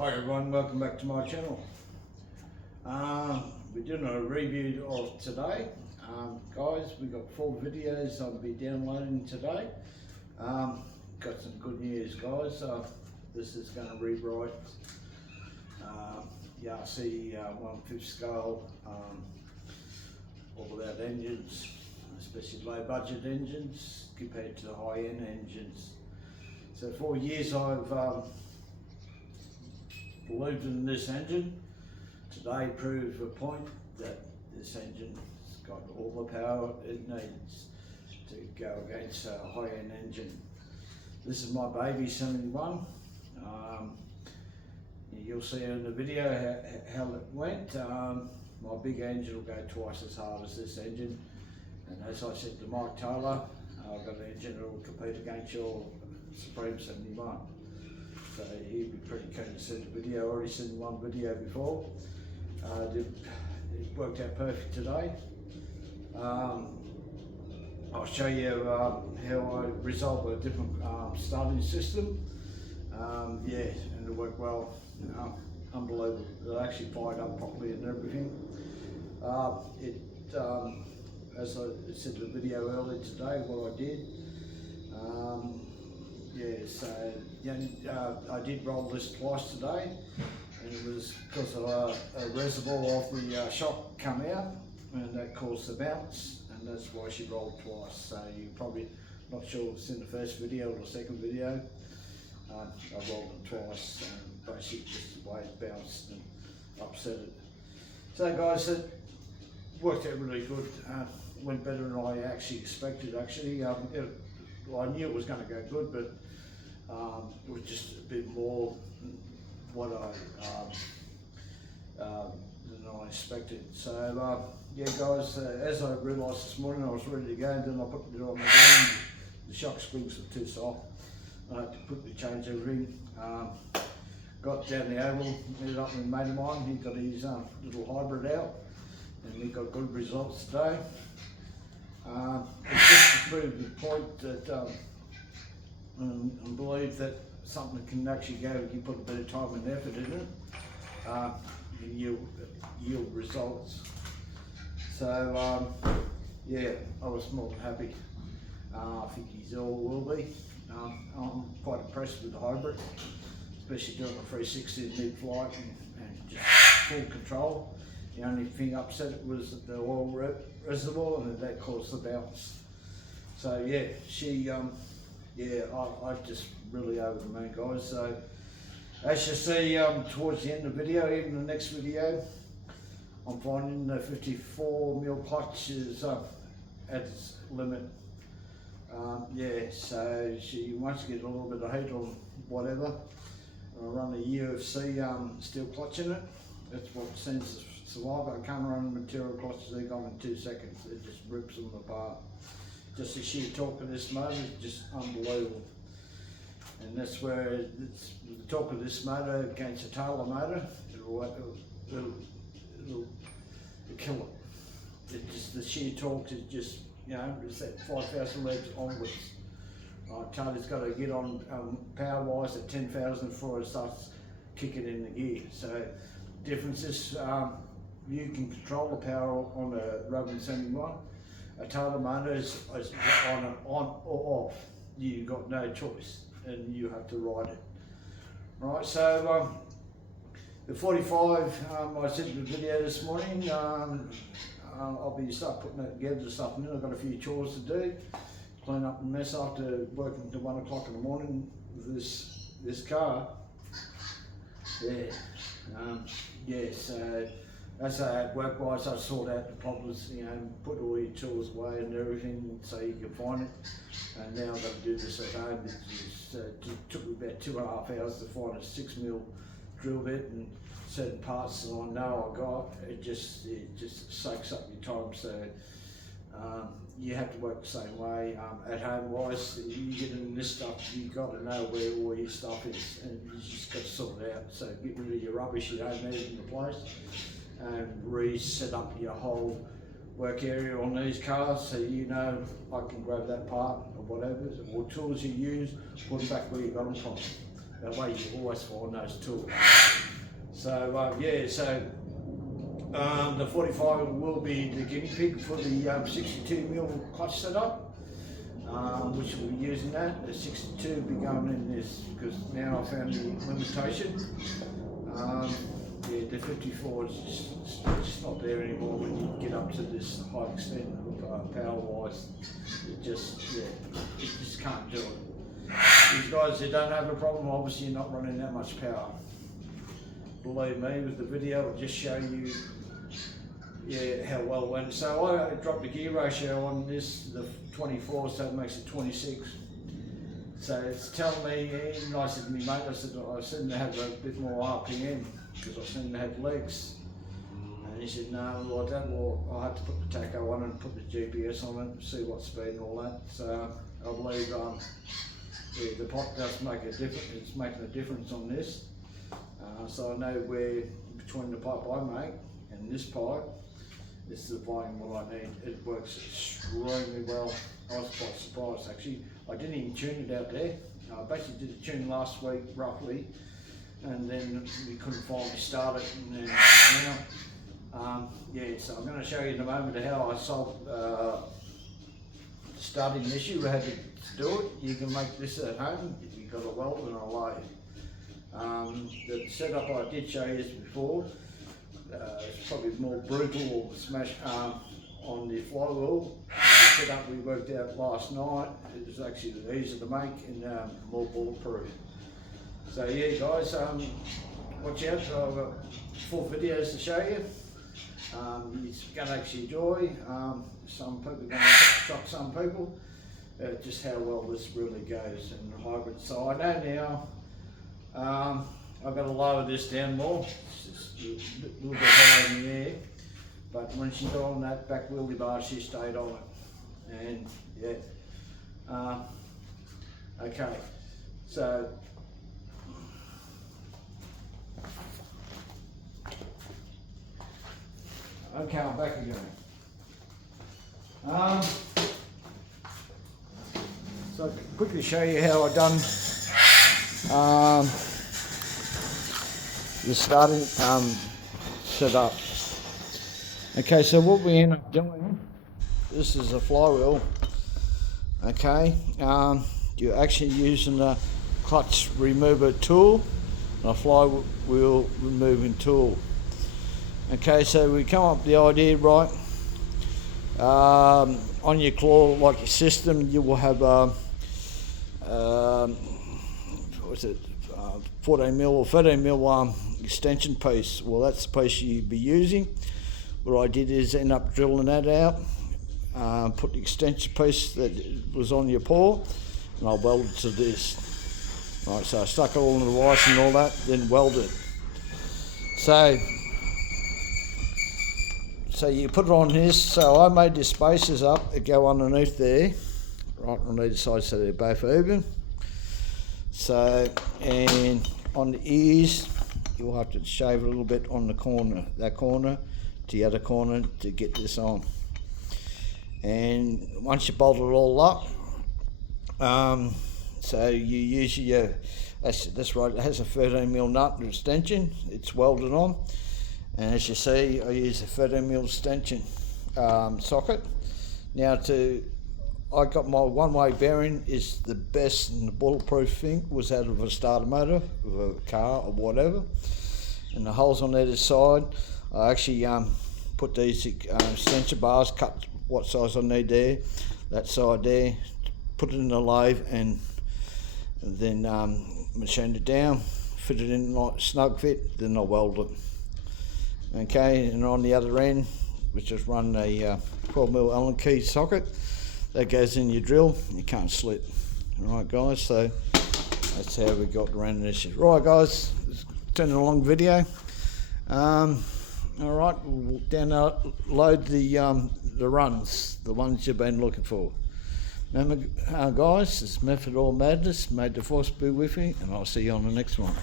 Hi everyone, welcome back to my channel. We're doing a review of today. Guys, we've got 4 videos I'll be downloading today. Got some good news, guys. This is going to rewrite YRC 1/5 scale all about engines, especially low budget engines compared to the high end engines. So for years I've believed in this engine. Today proved a point that this engine's got all the power it needs to go against a high-end engine. This is my baby 71. You'll see in the video how it went. My big engine will go twice as hard as this engine, and as I said to Mike Taylor, I've got an engine that will compete against your Supreme 71. So he'd be pretty keen to see the video. I've already seen one video before. It worked out perfect today. I'll show you how I resolved a different starting system. Yeah, and it worked well. Unbelievable. It actually fired up properly and everything. As I said in the video earlier today, what I did. I did roll this twice today, and it was because of a reservoir of the shock come out, and that caused the bounce, and that's why she rolled twice. So you're probably not sure if it's in the first video or the second video. I rolled it twice, and basically just the way it bounced and upset it. So guys, it worked out really good. Went better than I actually expected. I knew it was going to go good, but it was just a bit more what than I expected. So yeah, guys, as I realised this morning, I was ready to go, and then I put it on the ground. The shock springs were too soft. I had to quickly change everything. Got down the oval, ended up with a mate of mine. He got his little hybrid out, and he got good results today. It's just to prove the point that and believe that something can actually go if you put a bit of time and effort in it, and yield results. So yeah, I was more than happy. I think he's all will be. I'm quite impressed with the hybrid, especially doing a 360 mid-flight and just full control. The only thing upset it was the oil reservoir, and that caused the bounce. So yeah, I just really over the moon, guys. So as you see towards the end of the video, even the next video, I'm finding the 54mm clutch is at its limit. So she wants to get a little bit of heat or whatever. I run a UFC steel clutch in it. That's what seems to survive. I can't run material clutches, they're gone in 2 seconds. It just rips them apart. Just the sheer torque of this motor is just unbelievable. And that's where it's the torque of this motor against a Taylor motor, it'll kill it. It just, the sheer torque is just, it's that 5,000 revs onwards. Taylor's got to get on power wise at 10,000 before it starts kicking in the gear. So difference is you can control the power on a Rovan 71. A Taylor motor is on or off. You've got no choice, and you have to ride it. Right, so the 45, I said in the video this morning, I'll be putting it together this afternoon. I've got a few chores to do. Clean up the mess after working till 1 o'clock in the morning with this car. So as work-wise, I sort out the problems, put all your tools away and everything so you can find it. And now I've got to do this at home. It took me about 2.5 hours to find a 6mm drill bit and certain parts that I know I got. It just soaks up your time. So you have to work the same way. At home wise, you get in this stuff, you've got to know where all your stuff is, and you just got to sort it out. So get rid of your rubbish you don't need in the place, and reset up your whole work area on these cars, so I can grab that part or whatever, or tools you use, put them back where you got them from. That way you always find those tools. So yeah, so the 45 will be the guinea pig for the 62mm clutch setup, which we'll be using that. The 62 will be going in this because now I found the limitation. Yeah, the 54 is just not there anymore when you get up to this high extent power wise. It just can't do it. These guys who don't have a problem, obviously you're not running that much power. Believe me, with the video it'll just show you how well it went. So I dropped the gear ratio on this, the 24, so it makes it 26. So it's telling me, and I said to my mate, I seem to have a bit more RPM because I seem to have legs. And he said, no, well, I don't. Well, I had to put the tacho on and put the GPS on it, see what speed and all that. So I believe the pot does make a difference. It's making a difference on this. So I know where between the pipe I make and this pipe, this is the volume what I need. It works extremely well. I was quite surprised actually. I didn't even tune it out there. I basically did a tune last week roughly, and then we couldn't finally start it. And then now, yeah. So I'm going to show you in a moment how I solved starting the issue. How to do it. You can make this at home if you've got a weld and a lathe. The setup I did show you before, it's probably more brutal smash on the flywheel. The setup we worked out last night, it was actually easier to make and more bulletproof. So yeah guys, watch out, I've got 4 videos to show you. You're going to actually enjoy. Some people are going to shock some people, just how well this really goes in the hybrid. So I know now, I've got to lower this down more. It's just a little bit higher in the air, but when she got on that back wheelie bar, she stayed on it. And yeah, okay, so okay, I'm back again. So I'll quickly show you how I done the starting setup. Okay, so what we end up doing, this is a flywheel. Okay, you're actually using the clutch remover tool and a flywheel removing tool. Okay, so we come up with the idea, right? On your claw, like your system, you will have what's it, 14mm or 13mm extension piece. Well, that's the piece you'd be using. What I did is end up drilling that out, put the extension piece that was on your paw, and I welded to this. Right, so I stuck it all in the vise and all that, then welded. So you put it on this. So I made the spacers up that go underneath there, right on either side, so they're both even. So, and on the ears, you'll have to shave a little bit on the corner, that corner to the other corner to get this on. And once you bolt it all up, so you use your, that's right, it has a 13mm nut extension, it's welded on. And as you see, I use a 13mm extension socket. Now I got my one-way bearing is the best and the bulletproof thing was out of a starter motor of a car or whatever. And the holes on either side, I actually put these extension bars, cut what size I need there, that side there, put it in the lathe and then machined it down, fit it in like snug fit, then I weld it. Okay, and on the other end, we just run a 12mm Allen key socket that goes in your drill. You can't slit. All right, guys. So that's how we got around this. Right, guys. It's been a long video. All right, we'll download the runs, the ones you've been looking for. Remember, guys, it's Method or Madness. May the force be with you, and I'll see you on the next one.